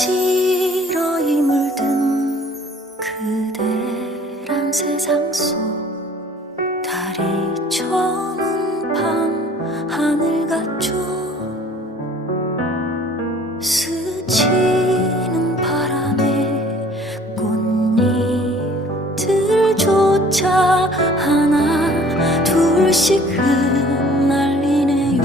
어지러이 물든 그대란 세상 속 달이 저는 밤 하늘 같죠. 스치 차 하나 둘씩 흩날리네요.